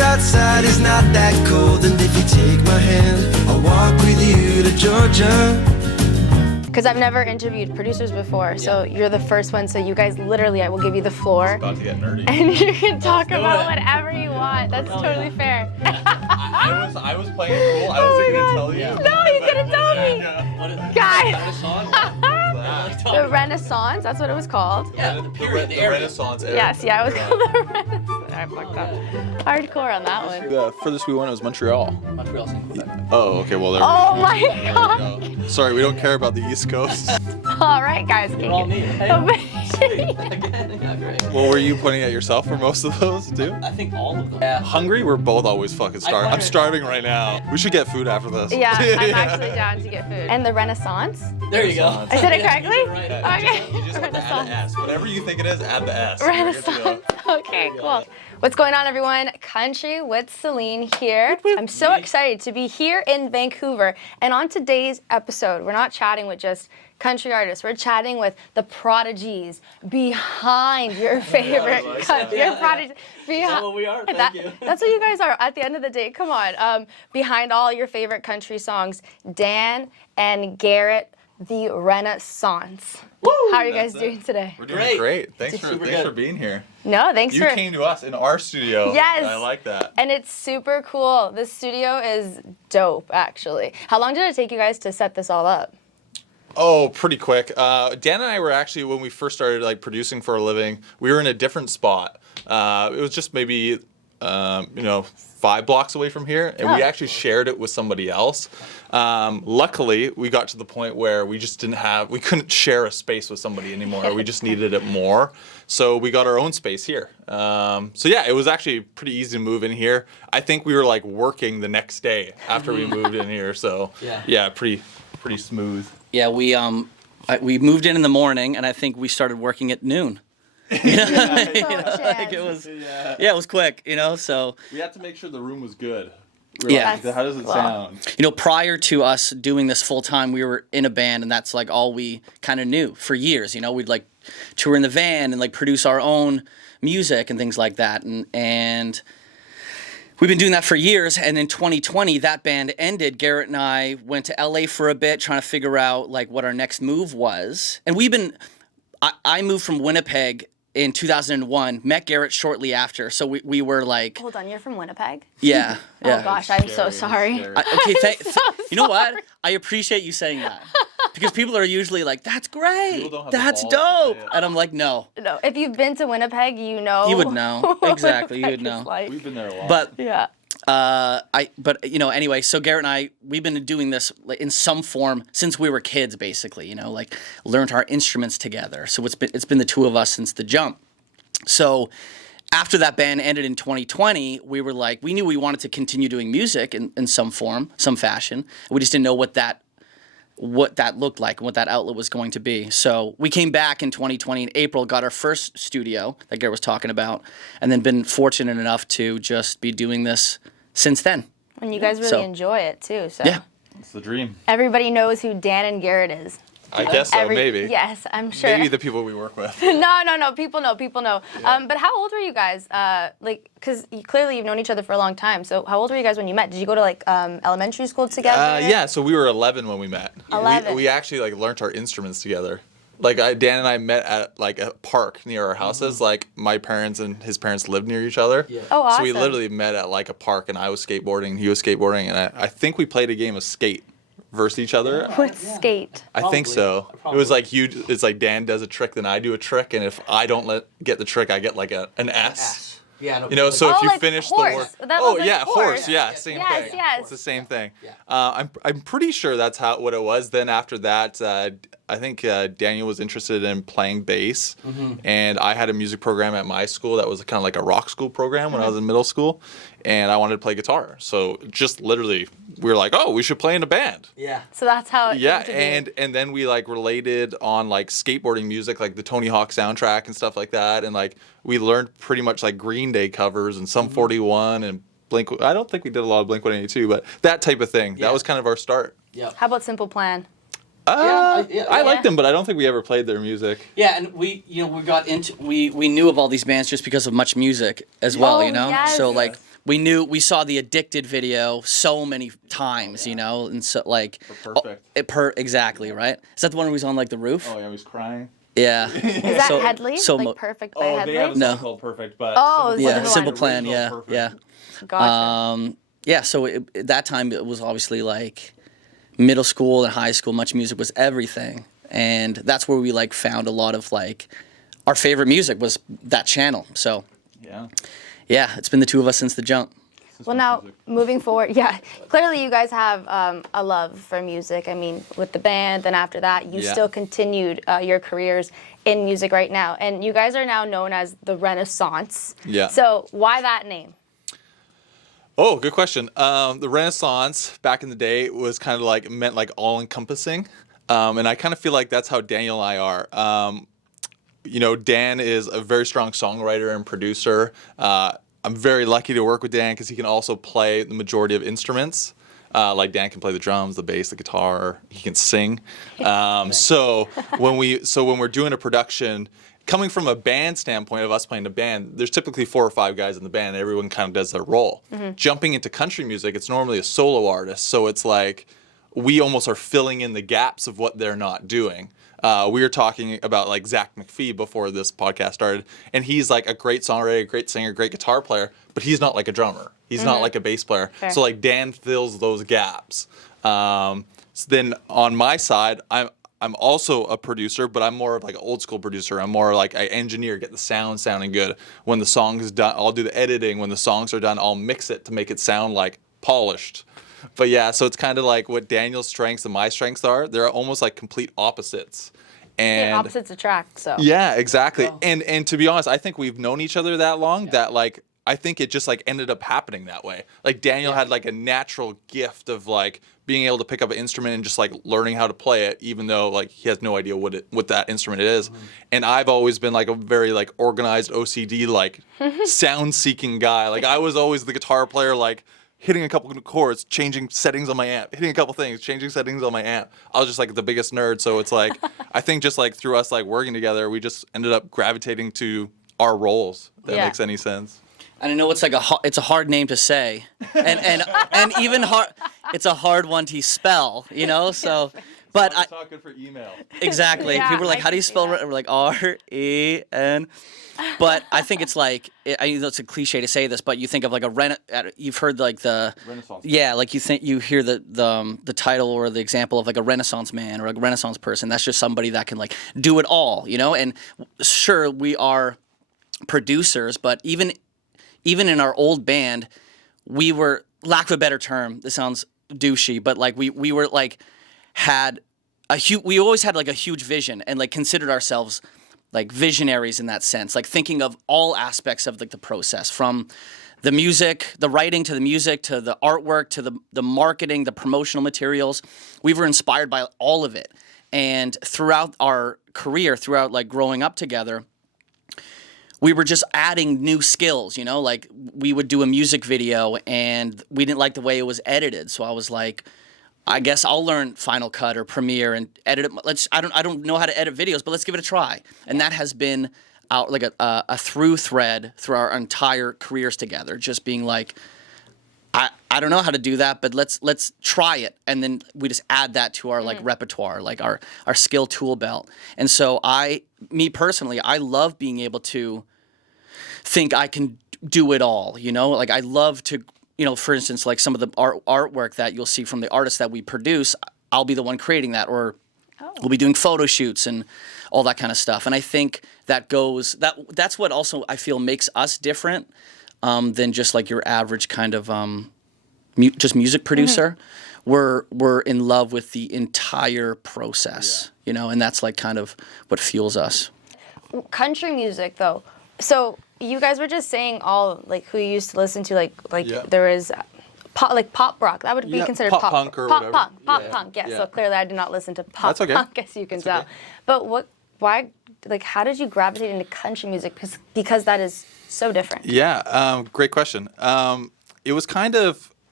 outside is not that cold, and if you take my hand, I'll walk with you to Georgia. Because I've never interviewed producers before, so you're the first one, so you guys literally, I will give you the floor. It's about to get nerdy. And you can talk about whatever you want. That's totally fair. I was playing it cool. I wasn't going to tell you. No, you couldn't tell me. Guys. The Renaissance, that's what it was called. Yeah, the period, the Renaissance era. Yes, yeah, it was called the Renaissance. I fucked up. Hardcore on that one. The furthest we went was Montreal. Montreal's in Quebec. Oh, okay, well there Oh we my go. god. There we go. Sorry, we don't care about the East Coast. All right, guys. We're all neat. Again, yeah, great. Well, were you pointing at yourself for most of those, too? I think all of them. Yeah. Hungry? We're both always fucking starving. I'm starving right now. We should get food after this. Yeah, I'm actually down to get food. And the Renaissance? There you go. I said it correctly? Right. Okay. You just have to add an S. Whatever you think it is, add the S. Renaissance. Okay, cool. What's going on, everyone? Country with Celine here. I'm so excited to be here in Vancouver. And on today's episode, we're not chatting with just country artists. We're chatting with the prodigies behind your favorite country. Your prodigies. That's what we are. Thank you. That's what you guys are. At the end of the day, come on. Behind all your favorite country songs, Dan and Garrett, the Renaissance. Woo! How are you guys doing today? We're doing great. Thanks for good. being here. No, thanks You for... came to us in our studio. Yes. I like that. And it's super cool. This studio is dope, actually. How long did it take you guys to set this all up? Oh, pretty quick. Dan and I were actually, when we first started like producing for a living, we were in a different spot. It was just maybe, 5 blocks away from here, and we actually shared it with somebody else. Luckily, we got to the point where we just we couldn't share a space with somebody anymore. We just needed it more. So we got our own space here. It was actually pretty easy to move in here. I think we were like working the next day after we moved in here. So yeah, pretty smooth. Yeah, we moved in the morning, and I think we started working at noon. Like it was, it was quick, so. We had to make sure the room was good. Yeah. How does it sound? Prior to us doing this full time, we were in a band, and that's like all we kind of knew for years. We'd like tour in the van and like produce our own music and things like that. And we've been doing that for years. And in 2020, that band ended. Garrett and I went to LA for a bit, trying to figure out like what our next move was. And I moved from Winnipeg in 2001, met Garrett shortly after, so we were like... Hold on, you're from Winnipeg? Yeah. Oh gosh, I'm so sorry. You know what? I appreciate you saying that. Because people are usually like, that's great, that's dope. And I'm like, no. No, if you've been to Winnipeg, you know. You would know, exactly, you would know. Like. We've been there a lot. But yeah. Anyway, so Garrett and I, we've been doing this in some form since we were kids, basically, like learned our instruments together. So it's been the two of us since the jump. So after that band ended in 2020, we were like, we knew we wanted to continue doing music in some form, some fashion. We just didn't know what that looked like and what that outlet was going to be. So we came back in 2020 in April, got our first studio that Garrett was talking about, and then been fortunate enough to just be doing this since then. And you guys really enjoy it too. So yeah, it's the dream. Everybody knows who Dan and Garrett is. I guess so, maybe. Yes, I'm sure. Maybe the people we work with. No, people know. Yeah. But how old were you guys? Because clearly you've known each other for a long time. So how old were you guys when you met? Did you go to elementary school together? Yeah, so we were 11 when we met. 11. We actually learned our instruments together. Dan and I met at a park near our houses. Mm-hmm. My parents and his parents lived near each other. Yeah. Oh, awesome. So we literally met at a park, and I was skateboarding, he was skateboarding, and I think we played a game of skate versus each other. What skate? I think so. It was it's like Dan does a trick, then I do a trick, and if I don't get the trick, I get an S. Yeah, so if you finish horse. the work. Horse. Yeah, same thing. Yes. It's the same thing. Yeah. I'm pretty sure that's what it was. Then after that, I think Daniel was interested in playing bass, and I had a music program at my school that was kind of like a rock school program when I was in middle school, and I wanted to play guitar. So just literally, we were like, oh, we should play in a band. Yeah. So that's how it came to be. and then we related on skateboarding music, like the Tony Hawk soundtrack and stuff like that, and we learned pretty much Green Day covers and Sum 41 and Blink. I don't think we did a lot of Blink 182, but that type of thing. Yeah. That was kind of our start. Yeah. How about Simple Plan? I liked them, but I don't think we ever played their music. Yeah, and we got into we knew of all these bands just because of Much Music as well, Yes. So we saw the Addicted video so many times, you know, and so like Perfect. Exactly, right? Is that the one where he's on like the roof? Oh yeah, he was crying. Yeah. Is that Headley? Like Perfect by Oh, they have a Headley? song No. called Perfect, but Oh, Simple yeah, Plan was Simple the Plan, original yeah, Perfect. yeah. Gotcha. Yeah, so that time it was obviously like middle school and high school. Much Music was everything, and that's where we like found a lot of like our favorite music was that channel. So yeah, it's been the two of us since the jump. Well, now moving forward, clearly you guys have a love for music. I mean, with the band, then after that, you still continued your careers in music right now, and you guys are now known as the Renaissance. Yeah. So why that name? Oh, good question. The Renaissance back in the day was kind of like meant like all encompassing, and I kind of feel like that's how Daniel and I are. You know, Dan is a very strong songwriter and producer. I'm very lucky to work with Dan because he can also play the majority of instruments. Like Dan can play the drums, the bass, the guitar. He can sing. So when we're doing a production, coming from a band standpoint of us playing a band, there's typically 4 or 5 guys in the band, and everyone kind of does their role. Jumping into country music, it's normally a solo artist, so it's like we almost are filling in the gaps of what they're not doing. We were talking about like Zach McPhee before this podcast started, and he's like a great songwriter, great singer, great guitar player, but he's not like a drummer. He's not like a bass player. Fair. So like Dan fills those gaps. So then on my side, I'm also a producer, but I'm more of like an old school producer. I'm more like I engineer, get the sound sounding good. When the song is done, I'll do the editing. When the songs are done, I'll mix it to make it sound like polished. But yeah, so it's kind of like what Daniel's strengths and my strengths are. They're almost like complete opposites. And Opposites attract. So yeah, exactly. And to be honest, I think we've known each other that long that like I think it just like ended up happening that way. Like Daniel had like a natural gift of like being able to pick up an instrument and just like learning how to play it, even though like he has no idea what that instrument is. And I've always been like a very like organized OCD like sound seeking guy. Like I was always the guitar player, like hitting a couple of chords, changing settings on my amp, hitting a couple things, changing settings on my amp. I was just like the biggest nerd. So it's like I think just like through us like working together, we just ended up gravitating to our roles. If that makes any sense. And I know it's like it's a hard name to say, and even hard. It's a hard one to spell, you know. So, but It's not good for email. Exactly. Yeah, People are like, I "How do you can see spell?" that. We're like R-E-N. But I think it's like I know it's a cliche to say this, but you think of like you've heard like the Renaissance. Yeah, like you hear the title or the example of like a Renaissance man or a Renaissance person. That's just somebody that can like do it all, you know. And sure, we are producers, but even in our old band, we were, lack of a better term, this sounds douchey, but like we were like we always had like a huge vision and like considered ourselves like visionaries in that sense, like thinking of all aspects of like the process, from the music, the writing, to the music, to the artwork, to the marketing, the promotional materials. We were inspired by all of it. And throughout our career, throughout like growing up together, we were just adding new skills, you know, like we would do a music video and we didn't like the way it was edited. So I was like, I guess I'll learn Final Cut or Premiere and edit it. I don't know how to edit videos, but let's give it a try. And that has been like a through thread through our entire careers together, just being like, I don't know how to do that, but let's try it. And then we just add that to our like repertoire, like our skill tool belt. And so me personally, I love being able to think I can do it all, you know? Like I love to, you know, for instance, like some of the artwork that you'll see from the artists that we produce, I'll be the one creating that, or we'll be doing photo shoots and all that kind of stuff. And I think that's what also I feel makes us different than just like your average kind of just music producer. We're in love with the entire process, you know, and that's like kind of what fuels us. Country music, though. So you guys were just saying all like who you used to listen to, like there is pop rock. That would be considered pop punk or whatever. Pop punk. Yeah. So clearly I did not listen to pop That's okay. punk, as you can tell. Okay. But why? Like, how did you gravitate into country music? Because that is so different. Yeah, great question. It was kind of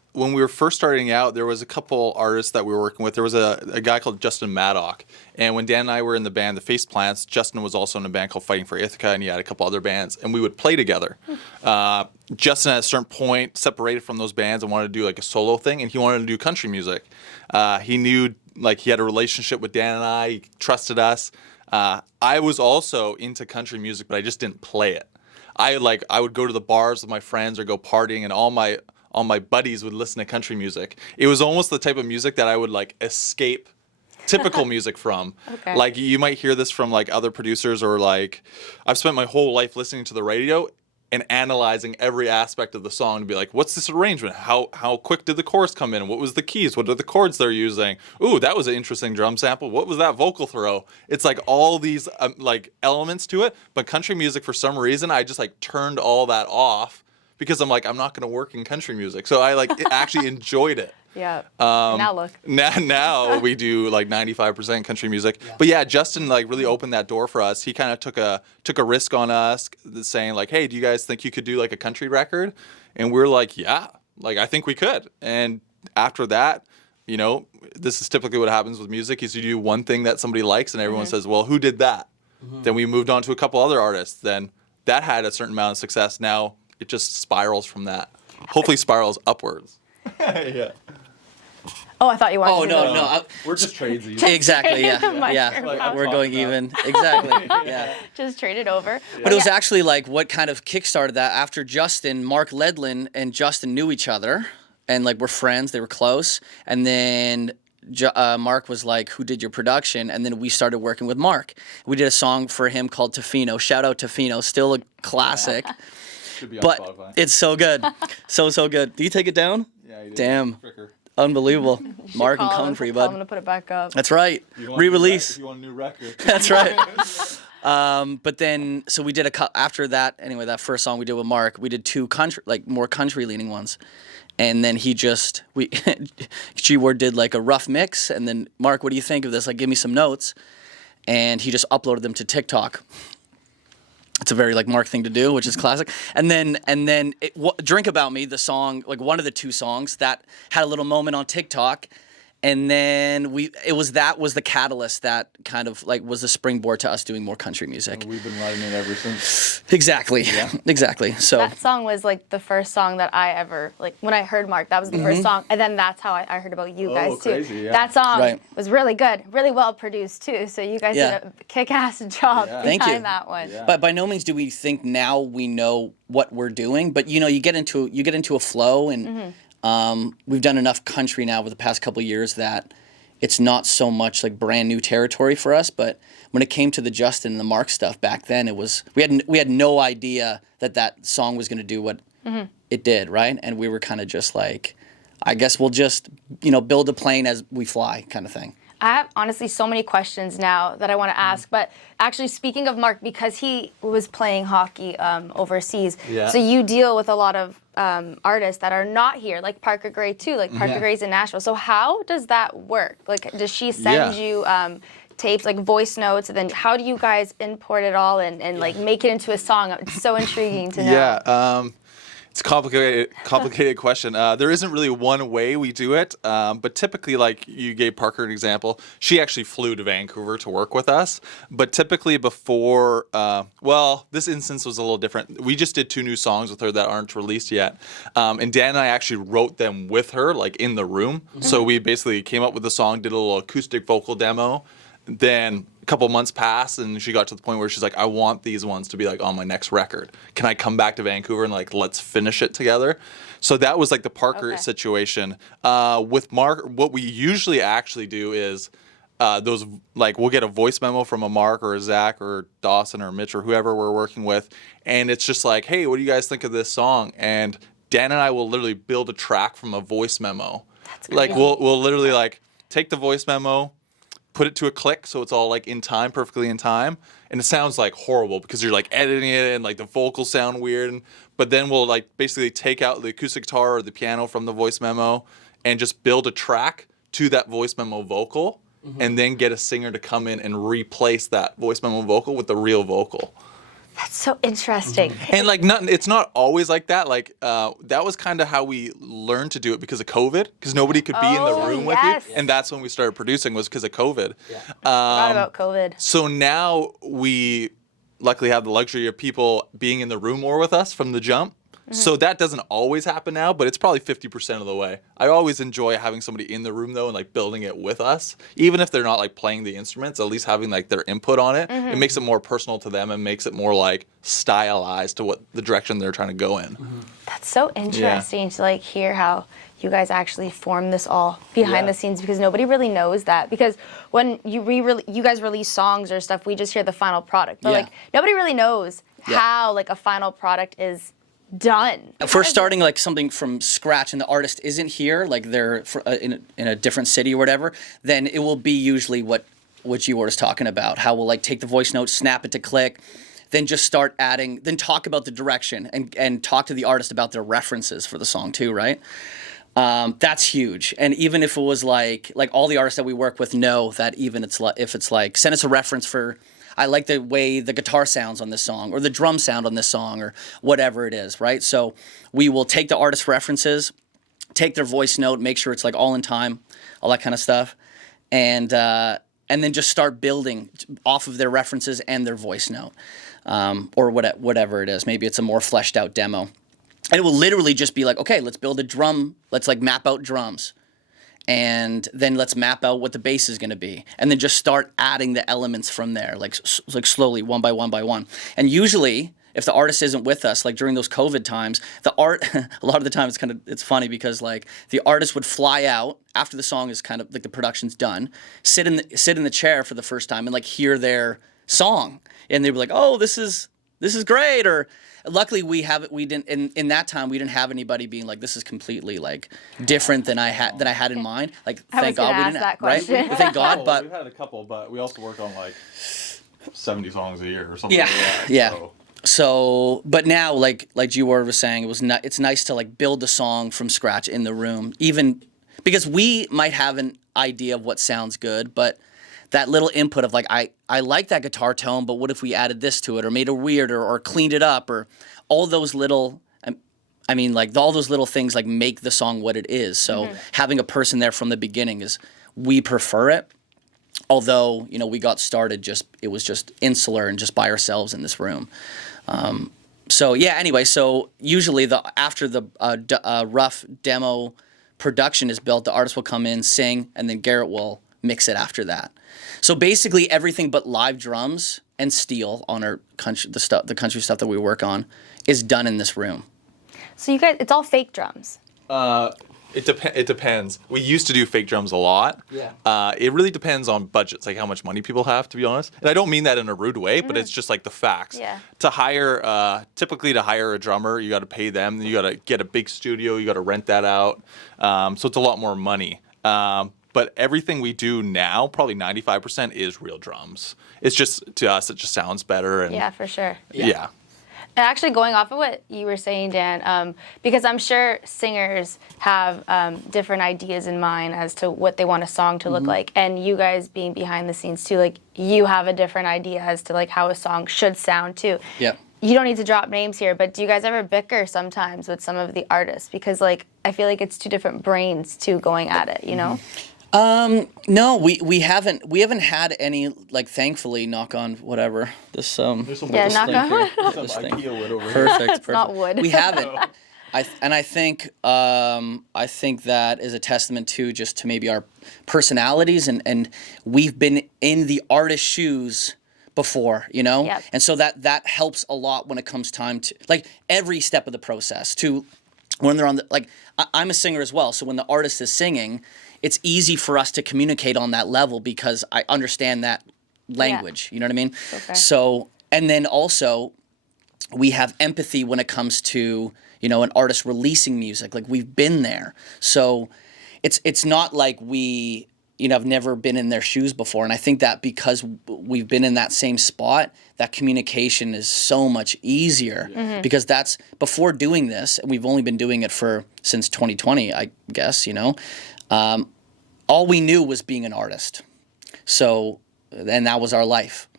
when we were first starting out, there was a couple artists that we were working with. There was a guy called Justin Maddock. And when Dan and I were in the band, the Faceplants, Justin was also in a band called Fighting for Ithaca, and he had a couple other bands, and we would play together. Justin at a certain point separated from those bands and wanted to do like a solo thing, and he wanted to do country music. He knew like he had a relationship with Dan and I, he trusted us. I was also into country music, but I just didn't play it. I would go to the bars with my friends or go partying, and all my buddies would listen to country music. It was almost the type of music that I would like escape typical music from. Okay. Like you might hear this from like other producers, or like I've spent my whole life listening to the radio and analyzing every aspect of the song to be like, what's this arrangement? How quick did the chorus come in? What was the keys? What are the chords they're using? Ooh, that was an interesting drum sample. What was that vocal throw? It's like all these like elements to it. But country music, for some reason, I just like turned all that off because I'm like, I'm not going to work in country music. So I like actually enjoyed it. Yeah. Now look. Now we do like 95% country music. Yeah. But yeah, Justin like really opened that door for us. He kind of took a risk on us, saying like, "Hey, do you guys think you could do like a country record?" And we're like, "Yeah, like I think we could." And after that, you know, this is typically what happens with music: is you do one thing that somebody likes, and everyone says, "Well, who did that?" Then we moved on to a couple other artists. Then that had a certain amount of success. Now it just spirals from that. Hopefully, spirals upwards. Yeah. Oh, I thought you wanted Oh, to no, go. no. We're just trades. Exactly, trade the yeah. Yeah, microphone. we're going even. Exactly, yeah. Just trade it over. But it was actually like what kind of kickstarted that. After Justin, Mark Ledlin and Justin knew each other and like were friends, they were close. And then Mark was like, who did your production? And then we started working with Mark. We did a song for him called Tofino. Shout out Tofino, still a classic. Should be on But Spotify. it's so good. So good. Do you take it down? Yeah, you did. Damn. Quicker. Unbelievable. Mark and Call coming him, for you, tell him bud. to put it back up. That's right. If you want Re-release. If you want a new record. That's right. But then, so we did after that, anyway, that first song we did with Mark, we did two country, like more country leaning ones. And then G Ward did like a rough mix. And then, Mark, what do you think of this? Like, give me some notes. And he just uploaded them to TikTok. It's a very like Mark thing to do, which is classic. And then Drink About Me, the song, like one of the two songs that had a little moment on TikTok. And then that was the catalyst that kind of like was the springboard to us doing more country music. We've been writing it ever since. Exactly. Yeah. Exactly. So That song was like the first song that I ever, like when I heard Mark, that was the first song. And then that's how I heard about you guys too. crazy, yeah. That song Right. was really good, really well produced too. So you guys Yeah. did a kick-ass job Thank behind you. that one. Yeah. But by no means do we think now we know what we're doing. But you know, you get into a flow, and we've done enough country now over the past couple of years that it's not so much like brand new territory for us. But when it came to the Justin and the Mark stuff back then, it was we had no idea that song was going to do what it did, right? And we were kind of just like, I guess we'll just build a plane as we fly, kind of thing. I have honestly so many questions now that I want to ask, but actually speaking of Mark, because he was playing hockey overseas, Yeah. so you deal with a lot of artists that are not here, like Parker Gray too, like Parker Gray's in Nashville. So how does that work? Like, does she send you tapes, like voice notes, and then how do you guys import it all and like make it into a song? It's so intriguing to know. Yeah. It's a complicated question. There isn't really one way we do it, but typically, like you gave Parker an example, she actually flew to Vancouver to work with us. But typically before, this instance was a little different. We just did 2 new songs with her that aren't released yet. And Dan and I actually wrote them with her, like in the room. So we basically came up with the song, did a little acoustic vocal demo. Then a couple months passed, and she got to the point where she's like, I want these ones to be like on my next record. Can I come back to Vancouver and like let's finish it together? So that was like the Parker situation. With Mark, what we usually actually do is those like we'll get a voice memo from a Mark or a Zach or Dawson or Mitch or whoever we're working with, and it's just like, hey, what do you guys think of this song? And Dan and I will literally build a track from a voice memo. That's like we'll literally like take the voice memo, put it to a click so it's all like in time, perfectly in time, and it sounds like horrible because you're like editing it and like the vocals sound weird, but then we'll like basically take out the acoustic guitar or the piano from the voice memo and just build a track to that voice memo vocal, and then get a singer to come in and replace that voice memo vocal with the real vocal. That's so interesting. And like, it's not always like that. Like, that was kind of how we learned to do it because of COVID, because nobody could be in the room with yes. you, and that's when we started producing, was because of COVID. Forgot about COVID. So now we luckily have the luxury of people being in the room more with us from the jump. So that doesn't always happen now, but it's probably 50% of the way. I always enjoy having somebody in the room though and like building it with us, even if they're not like playing the instruments. At least having like their input on it, it makes it more personal to them and makes it more like stylized to what the direction they're trying to go in. That's so interesting to like hear how you guys actually form this all behind the scenes, because nobody really knows that. Because when you guys release songs or stuff, we just hear the final product, but like nobody really knows how like a final product is done. If we're starting like something from scratch and the artist isn't here, like they're in a different city or whatever, then it will be usually what you were just talking about. How we'll like take the voice note, snap it to click, then just start adding, then talk about the direction and talk to the artist about their references for the song too, right? That's huge. And even if it was like all the artists that we work with know that even if it's like, send us a reference for, I like the way the guitar sounds on this song or the drum sound on this song or whatever it is, right? So we will take the artist references, take their voice note, make sure it's like all in time, all that kind of stuff. And then just start building off of their references and their voice note, or whatever it is. Maybe it's a more fleshed out demo. And it will literally just be like, okay, let's build a drum. Let's like map out drums. And then let's map out what the bass is going to be. And then just start adding the elements from there, like slowly, one by one by one. And usually, if the artist isn't with us, like during those COVID times, a lot of the time it's funny because like the artist would fly out after the song is kind of like the production's done, sit in the chair for the first time and like hear their song. And they were like, oh, this is great. Or luckily we didn't in that time we didn't have anybody being like, this is completely like different than I had in mind. Like thank God we didn't, that right? question. Thank God, but we've had a couple, but we also work on like 70 songs a year or something. Yeah, like that, yeah. So. So, but now, like G-Ward was saying, it's nice to like build a song from scratch in the room, even because we might have an idea of what sounds good, but that little input of like, I like that guitar tone, but what if we added this to it or made it weirder or cleaned it up or all those little, I mean, like all those little things like make the song what it is. So having a person there from the beginning we prefer it. Although, we got started it was just insular and just by ourselves in this room. So yeah, anyway, so usually after the rough demo production is built, the artist will come in, sing, and then Garrett will mix it after that. So basically everything but live drums and steel on our the country stuff that we work on is done in this room. So you guys, it's all fake drums. It depends. We used to do fake drums a lot. Yeah. It really depends on budgets, like how much money people have, to be honest. And I don't mean that in a rude way, but it's just like the facts. Yeah. Typically to hire a drummer, you got to pay them. You got to get a big studio. You got to rent that out. So it's a lot more money. But everything we do now, probably 95% is real drums. It's just, to us, it just sounds better. And Yeah, for sure. Yeah. And actually, going off of what you were saying, Dan, because I'm sure singers have different ideas in mind as to what they want a song to look like, and you guys being behind the scenes too, like you have a different idea as to like how a song should sound too. Yeah. You don't need to drop names here, but do you guys ever bicker sometimes with some of the artists? Because like I feel like it's two different brains too going at it, No, we haven't had any, like, thankfully, knock on whatever this There's some Yeah, wood. knock on wood. Some this thing. IKEA wood over here. Perfect. It's not wood. We haven't. I think that is a testament to maybe our personalities and we've been in the artist's shoes before, Yep. And so that helps a lot when it comes time to like every step of the process to when they're on the like I'm a singer as well, so when the artist is singing, it's easy for us to communicate on that level because I understand that language. You know what I mean? Okay. So and then also we have empathy when it comes to an artist releasing music. Like we've been there, so it's not like we have never been in their shoes before. And I think that because we've been in that same spot, that communication is so much easier because that's before doing this, and we've only been doing it since 2020, I guess, all we knew was being an artist. So, and that was our life.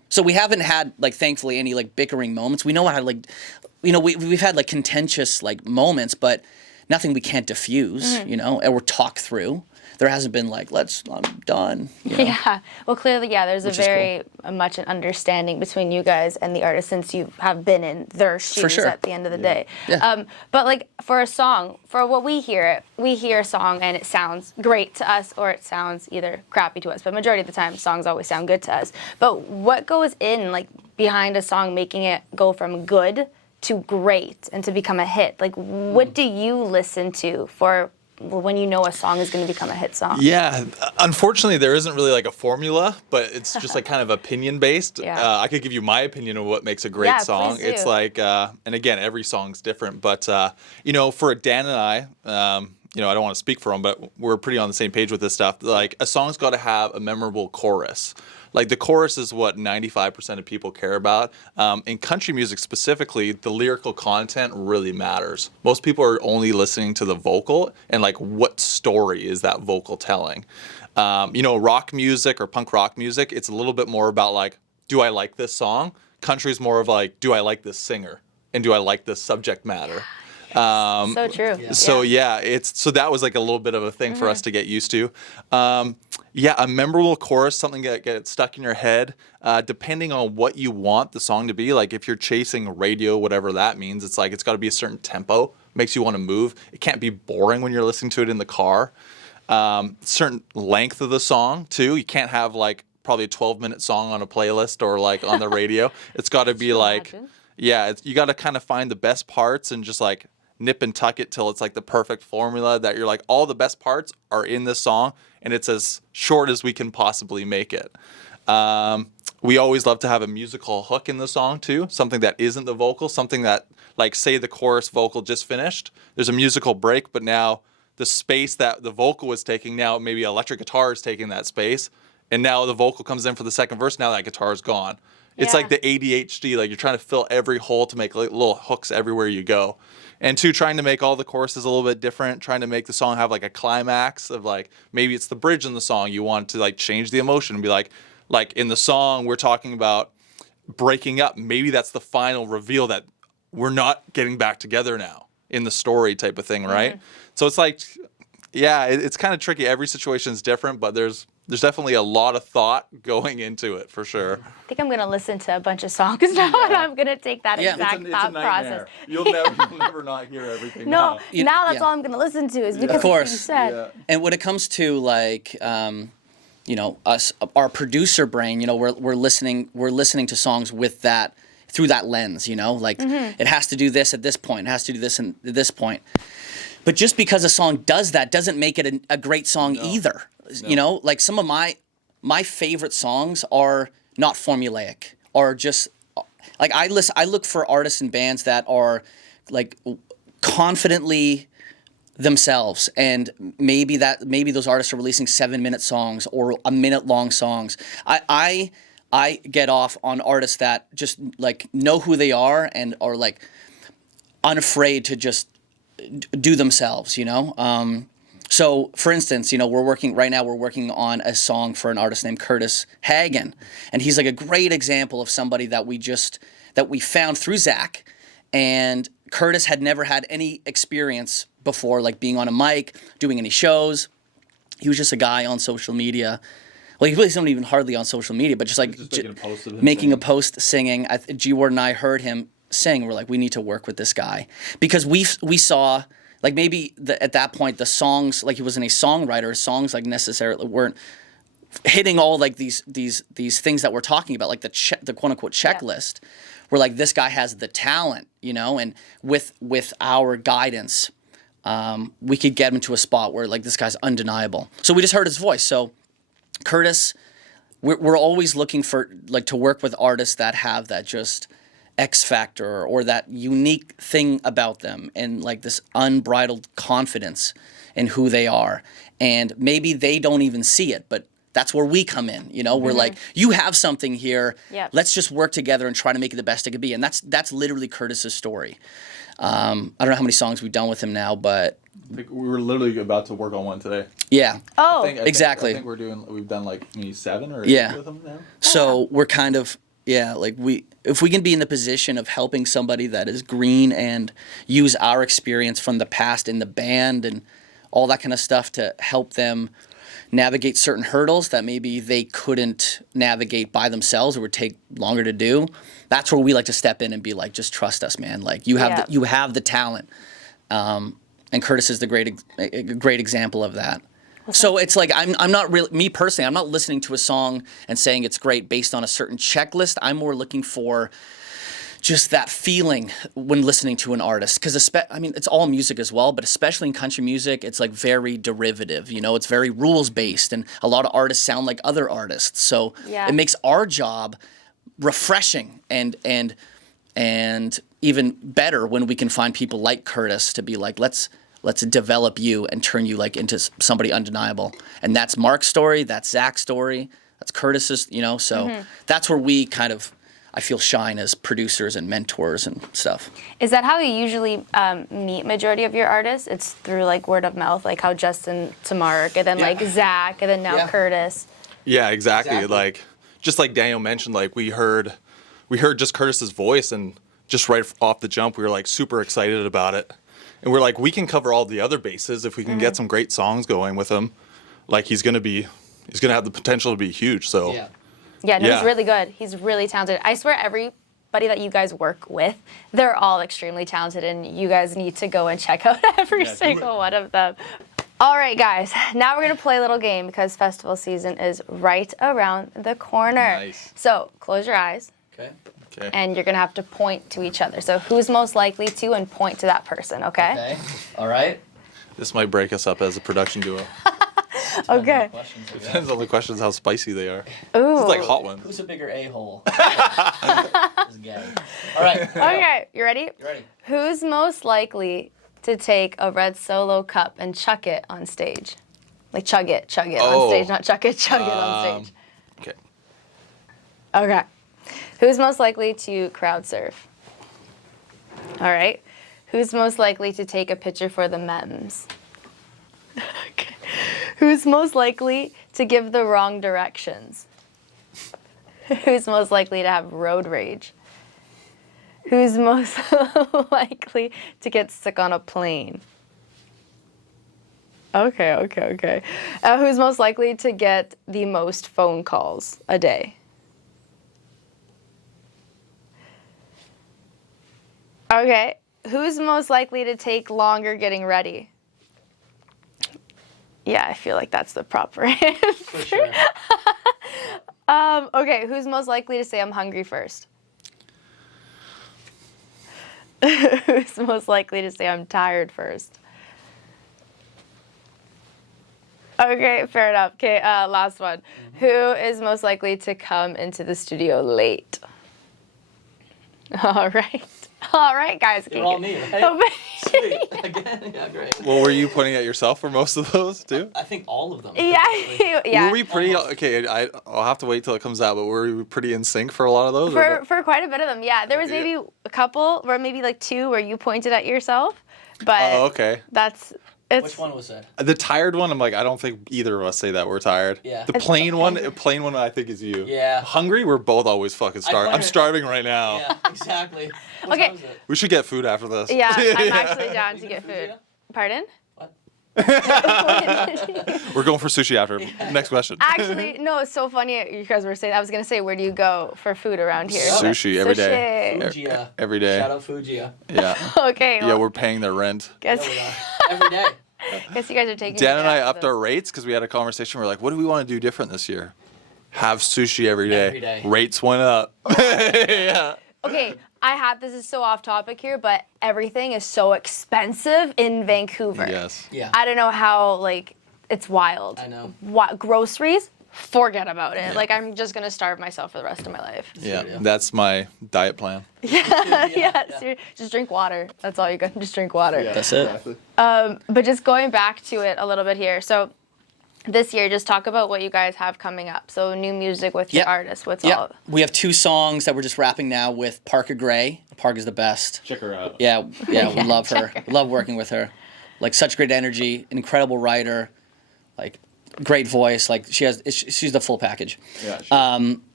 So we haven't had like, thankfully, any like bickering moments. We know how to like, you know, we've had like contentious like moments, but nothing we can't diffuse, you know, or talk through. There hasn't been like, I'm done. You know? Yeah. Well, clearly, yeah, there's Which a is very much an understanding between you guys and the artists since you have been in their shoes sure. at the end of the day. Yeah. But like for a song, for what we hear a song and it sounds great to us or it sounds either crappy to us. But majority of the time, songs always sound good to us. But what goes in like behind a song, making it go from good to great and to become a hit? Like, what do you listen to for when you know a song is going to become a hit song? Yeah, unfortunately, there isn't really like a formula, but it's just like kind of opinion based. Yeah. I could give you my opinion of what makes a great song. Please do. It's like, and again, every song's different, but you know, for Dan and I, you know, I don't want to speak for him, but we're pretty on the same page with this stuff. Like, a song's got to have a memorable chorus. Like, the chorus is what 95% of people care about. In country music specifically, the lyrical content really matters. Most people are only listening to the vocal and like, what story is that vocal telling? You know, rock music or punk rock music, it's a little bit more about like, do I like this song? Country's more of like, do I like this singer? And do I like this subject matter? So true. So so that was like a little bit of a thing for us to get used to. Yeah, a memorable chorus, something that gets stuck in your head, depending on what you want the song to be. Like, if you're chasing radio, whatever that means, it's like it's got to be a certain tempo, makes you want to move. It can't be boring when you're listening to it in the car. Certain length of the song too. You can't have like probably a 12-minute song on a playlist or like on the radio. It's got to be like, you got to kind of find the best parts and just like nip and tuck it till it's like the perfect formula that you're like, all the best parts are in this song and it's as short as we can possibly make it. We always love to have a musical hook in the song too, something that isn't the vocal, something that, like, say the chorus vocal just finished, there's a musical break, but now the space that the vocal was taking, now maybe electric guitar is taking that space, and now the vocal comes in for the second verse, now that guitar is gone. It's like the ADHD, like you're trying to fill every hole to make like little hooks everywhere you go. And two, trying to make all the choruses a little bit different, trying to make the song have like a climax of like, maybe it's the bridge in the song you want to like change the emotion and be like in the song we're talking about breaking up, maybe that's the final reveal that we're not getting back together now in the story type of thing, right? So it's like, it's kind of tricky. Every situation is different, but there's definitely a lot of thought going into it for sure. I think I'm going to listen to a bunch of songs now and I'm going to take that exact thought process. You'll never not hear everything. Now that's all I'm going to listen to is because Of course. you said. And when it comes to like, you know, our producer brain, you know, we're listening to songs with that, through that lens, you know, like it has to do this at this point, it has to do this at this point. But just because a song does that doesn't make it a great song either. No. You know, like some of my favorite songs are not formulaic, or just like I look for artists and bands that are like confidently themselves, and maybe those artists are releasing 7-minute songs or a minute-long songs. I get off on artists that just like know who they are and are like unafraid to just do themselves, you know? So for instance, you know, we're working on a song for an artist named Kurtis Hagen. And he's like a great example of somebody that we found through Zach. And Kurtis had never had any experience before, like being on a mic, doing any shows. He was just a guy on social media. Well, he really isn't even hardly on social media, but just like making a post singing. G Ward and I heard him sing. We're like, we need to work with this guy, because we saw like maybe at that point the songs, like he wasn't a songwriter, songs like necessarily weren't hitting all like these things that we're talking about, like the quote unquote checklist. We're like, this guy has the talent, you know, and with our guidance, we could get him to a spot where like this guy's undeniable. So we just heard his voice. So Kurtis, we're always looking for like to work with artists that have that just X factor or that unique thing about them, and like this unbridled confidence in who they are. And maybe they don't even see it, but that's where we come in. You know, we're like, you have something here. Yep. Let's just work together and try to make it the best it could be. And that's literally Kurtis's story. I don't know how many songs we've done with him now, but I think we were literally about to work on one today. Yeah. Oh, I think exactly. I think we've done like maybe 7 or 8 with him now. So we're kind of Yeah, like if we can be in the position of helping somebody that is green and use our experience from the past in the band and all that kind of stuff to help them navigate certain hurdles that maybe they couldn't navigate by themselves or would take longer to do, that's where we like to step in and be like, just trust us, man. Like you have the talent. And Kurtis is the great example of that. Okay. So it's like I'm not really, me personally, I'm not listening to a song and saying it's great based on a certain checklist. I'm more looking for just that feeling when listening to an artist. Because it's all music as well, but especially in country music, it's like very derivative. You know, it's very rules based, and a lot of artists sound like other artists. So it makes our job refreshing and even better when we can find people like Kurtis to be like, let's develop you and turn you like into somebody undeniable. And that's Mark's story, that's Zach's story, that's Kurtis's, you know, so that's where we kind of, I feel, shine as producers and mentors and stuff. Is that how you usually meet majority of your artists? It's through like word of mouth, like how Justin to Mark, and then like Zach, and then now Kurtis. Yeah, exactly. Like just like Daniel mentioned, like we heard just Kurtis's voice, and just right off the jump, we were like super excited about it. And we're like, we can cover all the other bases if we can get some great songs going with him. Like he's gonna have the potential to be huge. So. Yeah, he's really good. He's really talented. I swear everybody that you guys work with, they're all extremely talented, and you guys need to go and check out every single one of them. All right, guys. Now we're going to play a little game because festival season is right around the corner. Nice. So close your eyes. Okay. And you're going to have to point to each other. So who's most likely to, and point to that person, okay? Okay. All right. This might break us up as a production duo. Okay. Depends on the questions how spicy they are. Ooh. It's like hot ones. Who's a bigger a-hole? This guy. All right. Okay, you ready? Ready. Who's most likely to take a red Solo cup and chuck it on stage? Like chug it on stage, not chuck it, chug it on stage. Okay. Okay. Who's most likely to crowd surf? All right. Who's most likely to take a picture for the memes? Okay. Who's most likely to give the wrong directions? Who's most likely to have road rage? Who's most likely to get sick on a plane? Okay. Who's most likely to get the most phone calls a day? Okay. Who's most likely to take longer getting ready? Yeah, I feel like that's the proper answer. For sure. Okay, who's most likely to say I'm hungry first? Who's most likely to say I'm tired first? Okay, fair enough. Okay, last one. Who is most likely to come into the studio late? All right, guys. You're all me, right? Sweet. Again, yeah, great. Well, were you pointing at yourself for most of those too? I think all of them. Yeah. Were we pretty okay? I'll have to wait till it comes out, but were we pretty in sync for a lot of those? For quite a bit of them, yeah. There was maybe a couple, or maybe like two, where you pointed at yourself. But okay. Which one was that? The tired one, I'm like, I don't think either of us say that we're tired. Yeah. The plain one I think is you. Yeah. Hungry, we're both always fucking starving. I'm starving right now. Yeah, exactly. What Okay. time is it? We should get food after this. yeah, I'm actually down to get food. Pardon? What? We're going for sushi after. Next question. Actually, no, it's so funny you guys were saying. I was going to say, where do you go for food around here? Sushi every day. Fujiya. Every day. Shout out Fujiya. Yeah. Okay. Yeah, we're paying their rent. Guess, Yeah, we are. Every day. guess you guys are taking. Dan and I advantage of upped our rates because we had a conversation. We're like, what do we want to do different this year? Have sushi every day. Every day. Rates went up. Yeah. Okay, this is so off topic here, but everything is so expensive in Vancouver. Yes. Yeah. I don't know how, like, it's wild. I know. Groceries? Forget about it. Like, I'm just going to starve myself for the rest of my life. Yeah. That's my diet plan. Yeah. Just drink water. That's all you got. Just drink water. Yeah, That's it. exactly. But just going back to it a little bit here. So this year, just talk about what you guys have coming up. So new music with your artists. What's all? We have 2 songs that we're just wrapping now with Parker Gray. Park is the best. Check her out. Yeah, we love her. Love working with her. Like, such great energy, an incredible writer, like great voice. Like, she's the full package. Yeah. Sure.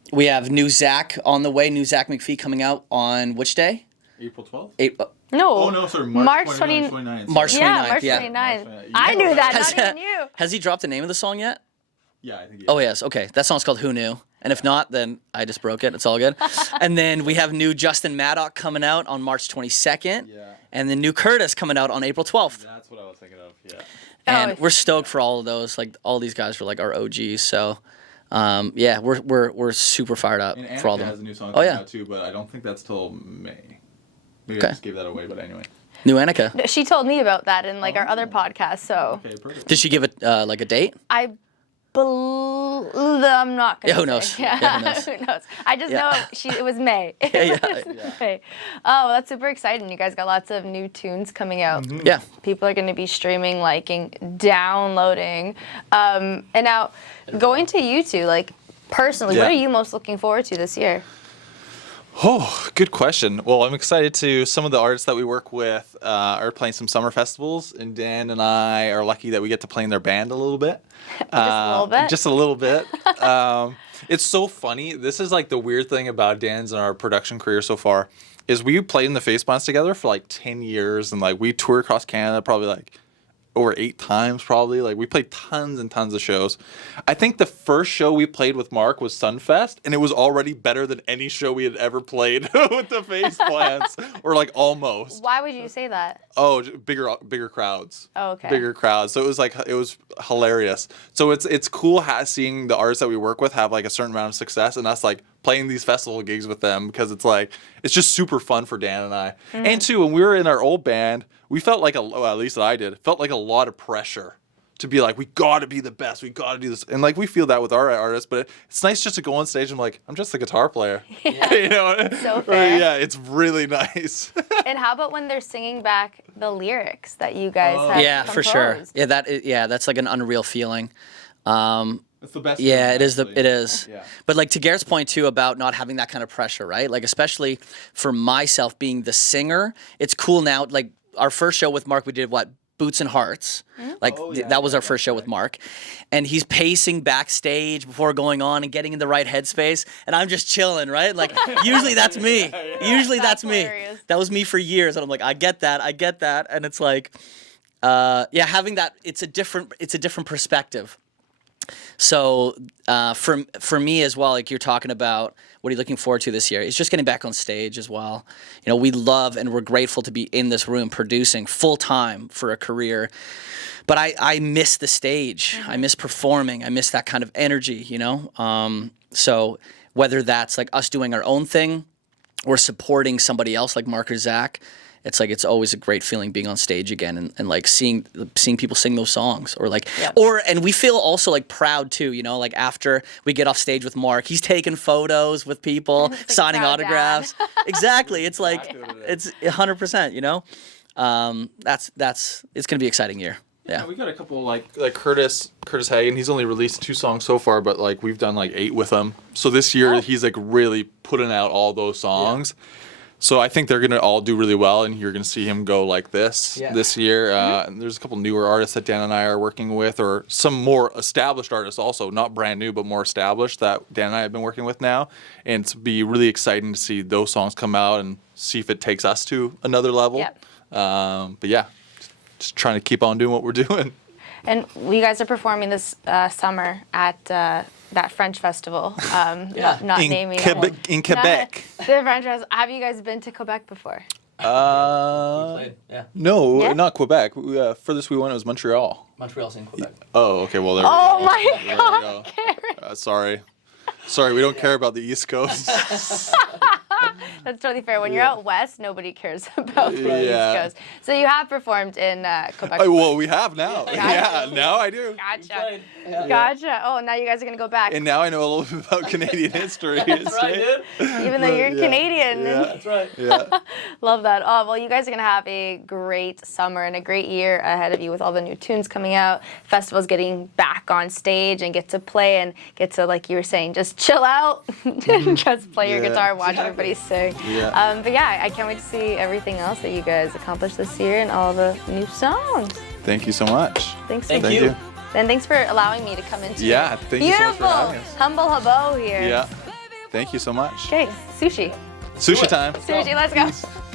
We have new Zach on the way. New Zach McPhee coming out on which day? April 12th? No. Oh, no, sorry. March 29th. March 29th. Yeah, March yeah. 29th. I knew that, not even you. Has he dropped the name of the song yet? Yeah, I think Oh, yes. Okay. That song's called Who Knew? And if not, then I just broke it. It's all good. And then we have new Justin Maddock coming out on March 22nd. Yeah. And then new Kurtis coming out on April 12th. That's what I was thinking of, yeah. And we're stoked for all of those. Like, all these guys are like our OGs. So, yeah, we're super fired up And for all of Annika them. has a new song Oh, coming yeah. out too, but I don't think that's till May. Maybe Okay. I just gave that away, but anyway. New Annika. She told me about that in like our other podcast, so Okay, perfect. Did she give it like a date? I'm not gonna. Yeah, who say. knows? Yeah, Yeah, who knows? who knows? I just Yeah. know it was May. Yeah. It was May. Oh, that's super exciting! You guys got lots of new tunes coming out. Yeah. People are going to be streaming, liking, downloading, and now going to you two. Like personally, what Yeah. are you most looking forward to this year? Oh, good question. Well, I'm excited to some of the artists that we work with are playing some summer festivals, and Dan and I are lucky that we get to play in their band a little bit. Just a little bit? Just a little bit. It's so funny. This is like the weird thing about Dan's and our production career so far is we played in the Faceplants together for like 10 years, and like we toured across Canada probably like over 8 times probably. Like we played tons and tons of shows. I think the first show we played with Mark was Sunfest, and it was already better than any show we had ever played with the Faceplants, or like almost. Why would you say that? Oh, bigger crowds. Oh, okay. Bigger crowds. So it was hilarious. So it's cool seeing the artists that we work with have like a certain amount of success, and us like playing these festival gigs with them, because it's just super fun for Dan and I. Mm-hmm. And too, when we were in our old band, we felt like at least I did, felt like a lot of pressure to be like, we got to be the best, we got to do this, and like we feel that with our artists. But it's nice just to go on stage and like, I'm just a guitar player. Yeah. You know? So fair. Yeah, it's really nice. And how about when they're singing back the lyrics that you guys have Yeah, for sure. composed? Yeah, that's like an unreal feeling. It's the best. Yeah, feeling, it is. actually. It is. Yeah. But like to Garrett's point too about not having that kind of pressure, right? Like especially for myself being the singer, it's cool now. Like our first show with Mark, we did what? Boots and Hearts. Like that was our first show with Mark. And he's pacing backstage before going on and getting in the right headspace. And I'm just chilling, right? Like usually that's me. Usually that's me. hilarious. That was me for years. And I'm like, I get that. And it's like, yeah, having that, it's a different perspective. So for me as well, like you're talking about, what are you looking forward to this year? It's just getting back on stage as well. You know, we love and we're grateful to be in this room producing full time for a career. But I miss the stage. I miss performing. I miss that kind of energy, you know? So whether that's like us doing our own thing or supporting somebody else like Mark or Zach, it's like it's always a great feeling being on stage again and like seeing people sing those songs or like and we feel also like proud too, you know, like after we get off stage with Mark, he's taking photos with people, like signing proud autographs. Exactly. It's like it's 100%, you know. That's it's gonna be an exciting year. Yeah. We got a couple like Kurtis Hagen. He's only released 2 songs so far, but like we've done like 8 with him. So this year he's like really putting out all those songs. So I think they're gonna all do really well, and you're gonna see him go like this year. And there's a couple newer artists that Dan and I are working with, or some more established artists also, not brand new but more established that Dan and I have been working with now. And it's be really exciting to see those songs come out and see if it takes us to another level. Yep. But yeah, just trying to keep on doing what we're doing. And you guys are performing this summer at that French festival. Not in naming Quebec. it. In Quebec. The French festival. Have you guys been to Quebec before? No, Yeah? not Quebec. Furthest we went was Montreal. Montreal's in Quebec. Oh, okay. Well, there Oh we go. my There we God, go. Garrett. Sorry, we don't care about the East Coast. That's totally fair. When you're out west, nobody cares about the Yeah. East Coast. So you have performed in Quebec. Well, we have now. Yeah, now I do. Gotcha. Gotcha. Oh, now you guys are gonna go back. And now I know a little bit about Canadian history. Even though you're Canadian. Yeah. That's right. Yeah. Love that. Oh, well, you guys are going to have a great summer and a great year ahead of you with all the new tunes coming out, festivals getting back on stage and get to play and get to, like you were saying, just chill out and just play your Yeah. guitar, watch everybody sing. Yeah. But yeah, I can't wait to see everything else that you guys accomplished this year and all the new songs. Thank you so much. Thanks Thank for you. And thanks for allowing me to come into Yeah, your thank you so much for beautiful having us. humble habbo here. Yeah. Thank you so much. Okay, sushi. Sushi time. Sushi, let's go.